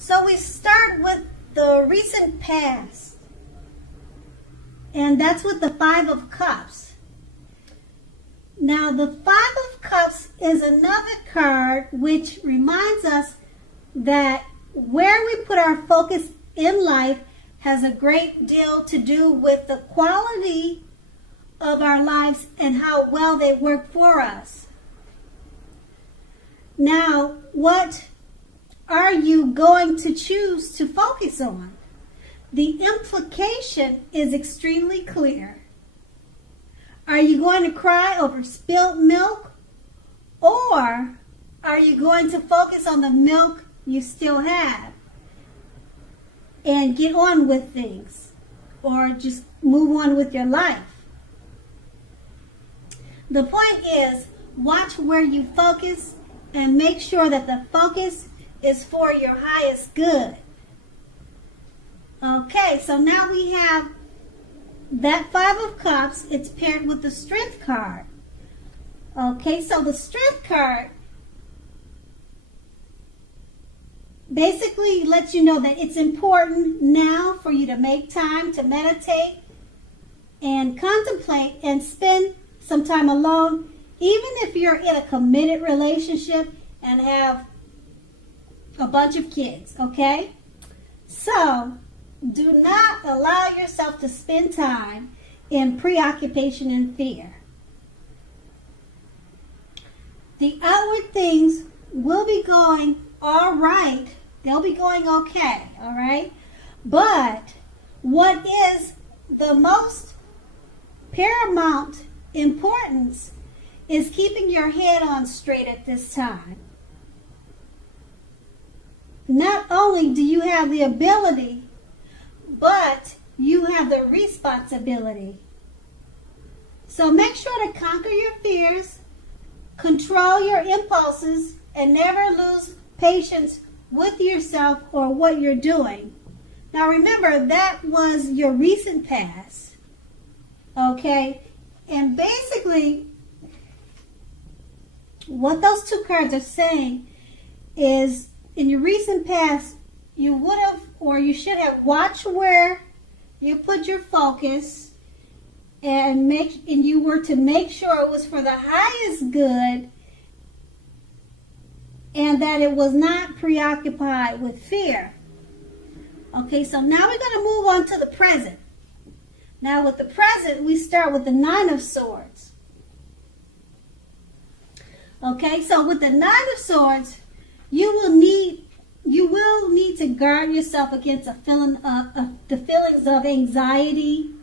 So we start with the recent past. And that's with the Five of Cups. Now the Five of Cups is another card which reminds us that where we put our focus in life has a great deal to do with the quality of our lives and how well they work for us. Now, what are you going to choose to focus on? The implication is extremely clear. Are you going to cry over spilt milk, or are you going to focus on the milk you still have and get on with things, or just move on with your life? The point is, watch where you focus and make sure that the focus is for your highest good. Okay, so now we have that Five of Cups. It's paired with the Strength card. Okay, so the Strength card basically lets you know that it's important now for you to make time to meditate and contemplate and spend some time alone, even if you're in a committed relationship and have a bunch of kids, okay? So, do not allow yourself to spend time in preoccupation and fear. The outward things will be going all right. They'll be going okay, all right? But what is the most paramount importance is keeping your head on straight at this time. Not only do you have the ability, but you have the responsibility. So make sure to conquer your fears, control your impulses, and never lose patience with yourself or what you're doing. Now remember, that was your recent past. Okay? And basically, what those two cards are saying is, in your recent past, you would have, or you should have, watched where you put your focus and you were to make sure it was for the highest good and that it was not preoccupied with fear. Okay, so now we're going to move on to the present. Now with the present, we start with the Nine of Swords. Okay, so with the Nine of Swords, you will need to guard yourself against the feelings of anxiety.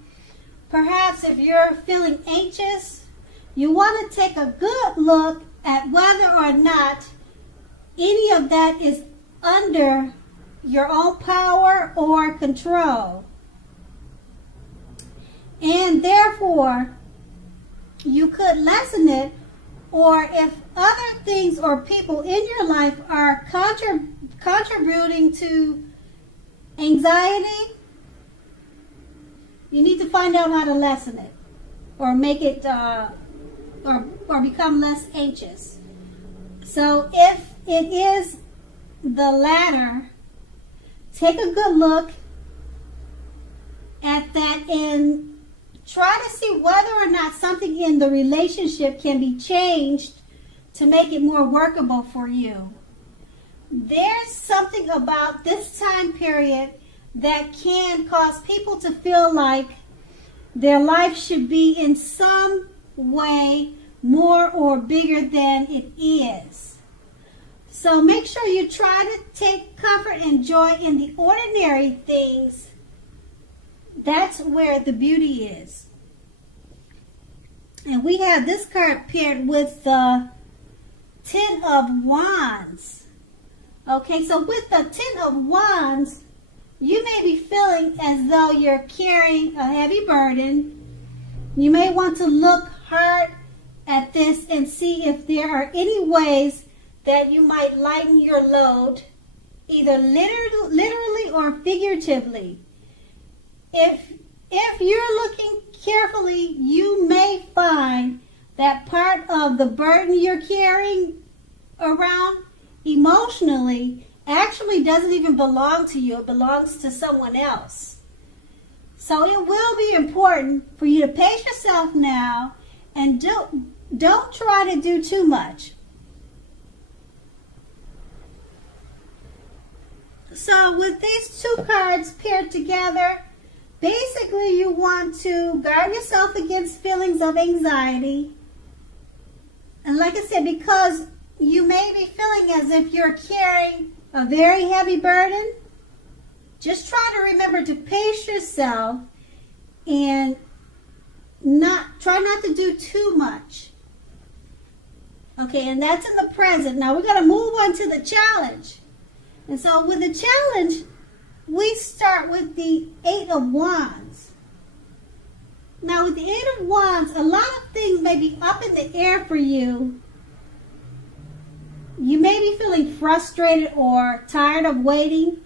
Perhaps if you're feeling anxious, you want to take a good look at whether or not any of that is under your own power or control. And therefore, you could lessen it, or if other things or people in your life are contributing to anxiety, you need to find out how to lessen it or make it or become less anxious. So if it is the latter, take a good look at that and try to see whether or not something in the relationship can be changed to make it more workable for you. There's something about this time period that can cause people to feel like their life should be in some way more or bigger than it is. So make sure you try to take comfort and joy in the ordinary things. That's where the beauty is. And we have this card paired with the Ten of Wands. Okay, so with the Ten of Wands, you may be feeling as though you're carrying a heavy burden. You may want to look hard at this and see if there are any ways that you might lighten your load, either literally or figuratively. If you're looking carefully, you may find that part of the burden you're carrying around emotionally actually doesn't even belong to you. It belongs to someone else. So it will be important for you to pace yourself now and don't try to do too much. So with these two cards paired together, basically you want to guard yourself against feelings of anxiety. And like I said, because you may be feeling as if you're carrying a very heavy burden, just try to remember to pace yourself and try not to do too much. Okay, and that's in the present. Now we're going to move on to the challenge. And so with the challenge, we start with the Eight of Wands. Now with the Eight of Wands, a lot of things may be up in the air for you. You may be feeling frustrated or tired of waiting.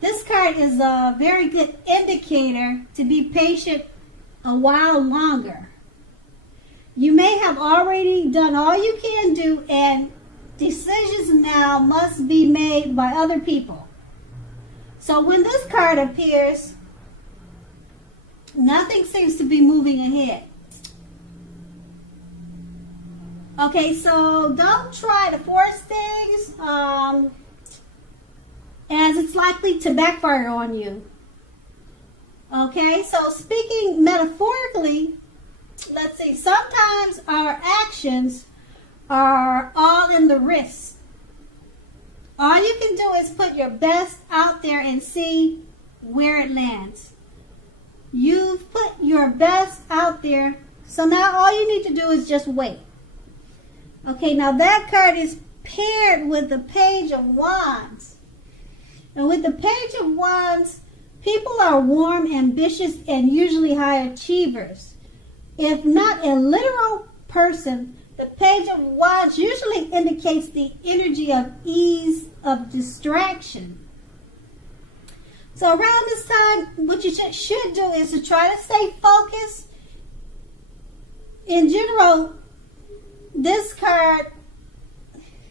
This card is a very good indicator to be patient a while longer. You may have already done all you can do, and decisions now must be made by other people. So when this card appears, nothing seems to be moving ahead. Okay, so don't try to force things, as it's likely to backfire on you. Okay, so speaking metaphorically, let's see, sometimes our actions are all in the wrist. All you can do is put your best out there and see where it lands. You've put your best out there, so now all you need to do is just wait. Okay, now that card is paired with the Page of Wands. And with the Page of Wands, people are warm, ambitious, and usually high achievers. If not a literal person, the Page of Wands usually indicates the energy of ease, of distraction. So around this time, what you should do is to try to stay focused. In general, this card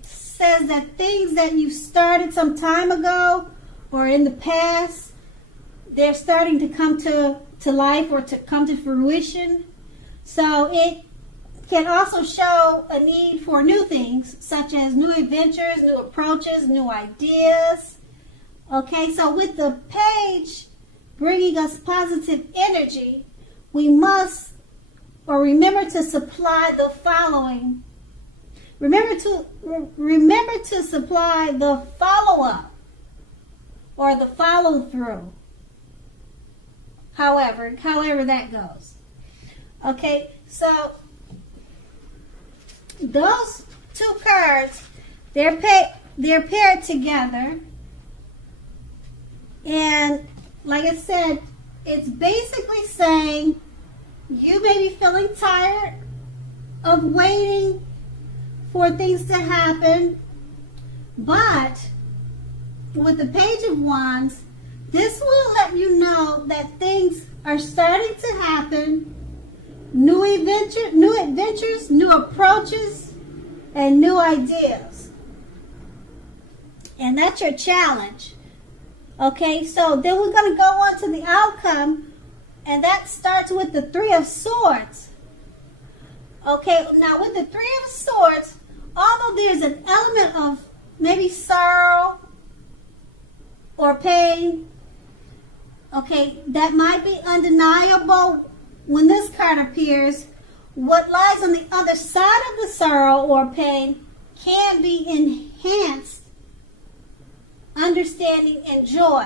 says that things that you started some time ago or in the past, they're starting to come to life or to come to fruition. So it can also show a need for new things, such as new adventures, new approaches, new ideas. Okay, so with the page bringing us positive energy, we must remember to supply the following. Remember to supply the follow-up or the follow-through. However that goes. Okay, so those two cards, they're paired together, and like I said, it's basically saying you may be feeling tired of waiting for things to happen, but with the Page of Wands, this will let you know that things are starting to happen. New adventures, new approaches, and new ideas. And that's your challenge. Okay, so then we're going to go on to the outcome, and that starts with the Three of Swords. Okay, now with the Three of Swords, although there's an element of maybe sorrow or pain, okay, that might be undeniable. When this card appears, what lies on the other side of the sorrow or pain can be enhanced understanding and joy.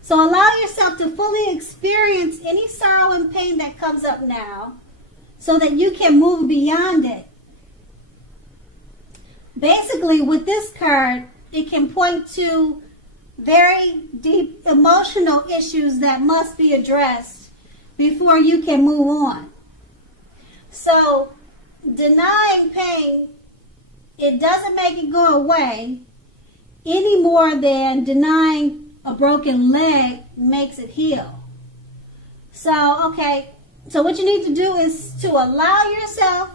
So allow yourself to fully experience any sorrow and pain that comes up now so that you can move beyond it. Basically, with this card, it can point to very deep emotional issues that must be addressed before you can move on. So, denying pain, it doesn't make it go away any more than denying a broken leg makes it heal. So, okay, so what you need to do is to allow yourself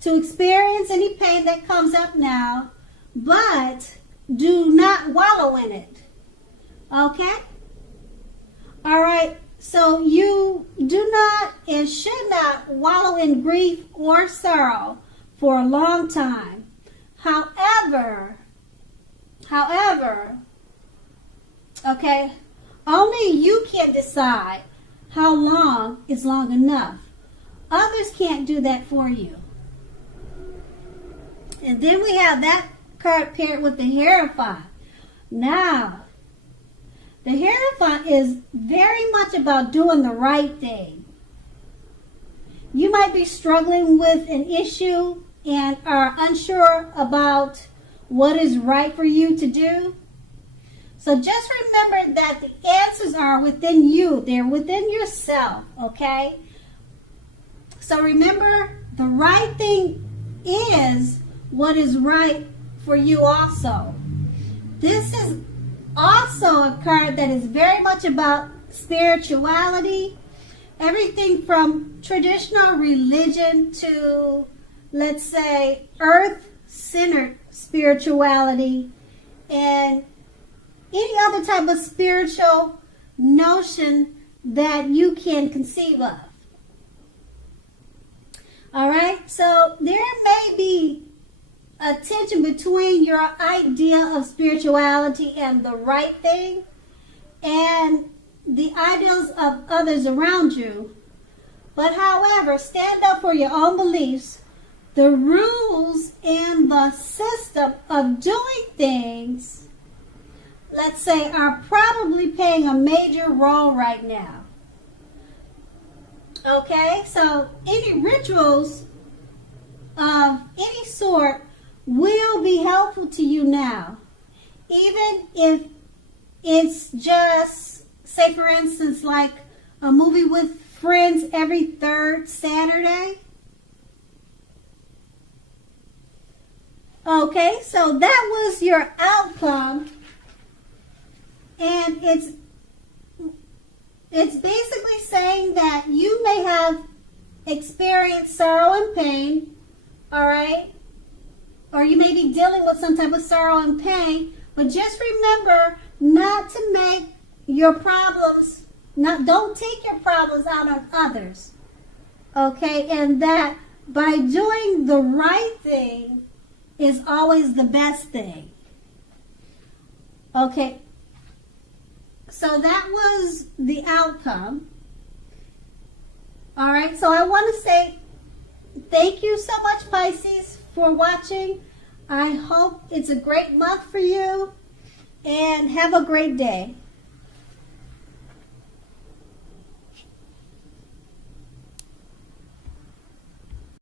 to experience any pain that comes up now, but do not wallow in it. Okay? All right. So you do not and should not wallow in grief or sorrow for a long time. However, okay, only you can decide how long is long enough. Others can't do that for you. And then we have that card paired with the Hierophant. Now, the Hierophant is very much about doing the right thing. You might be struggling with an issue and are unsure about what is right for you to do. So just remember that the answers are within you. They're within yourself, okay? So remember, the right thing is what is right for you also. This is also a card that is very much about spirituality. Everything from traditional religion to, let's say, earth-centered spirituality and any other type of spiritual notion that you can conceive of. All right, so there may be a tension between your idea of spirituality and the right thing and the ideals of others around you. But however, stand up for your own beliefs. The rules and the system of doing things, let's say, are probably playing a major role right now. Okay, so any rituals of any sort will be helpful to you now. Even if it's just, say for instance, like a movie with friends every third Saturday. Okay, so that was your outcome. And it's basically saying that you may have experienced sorrow and pain, all right? Or you may be dealing with some type of sorrow and pain, but just remember not to make your problems, don't take your problems out on others, okay? And that by doing the right thing is always the best thing, okay? So that was the outcome. All right, so I want to say thank you so much, Pisces, for watching. I hope it's a great month for you, and have a great day.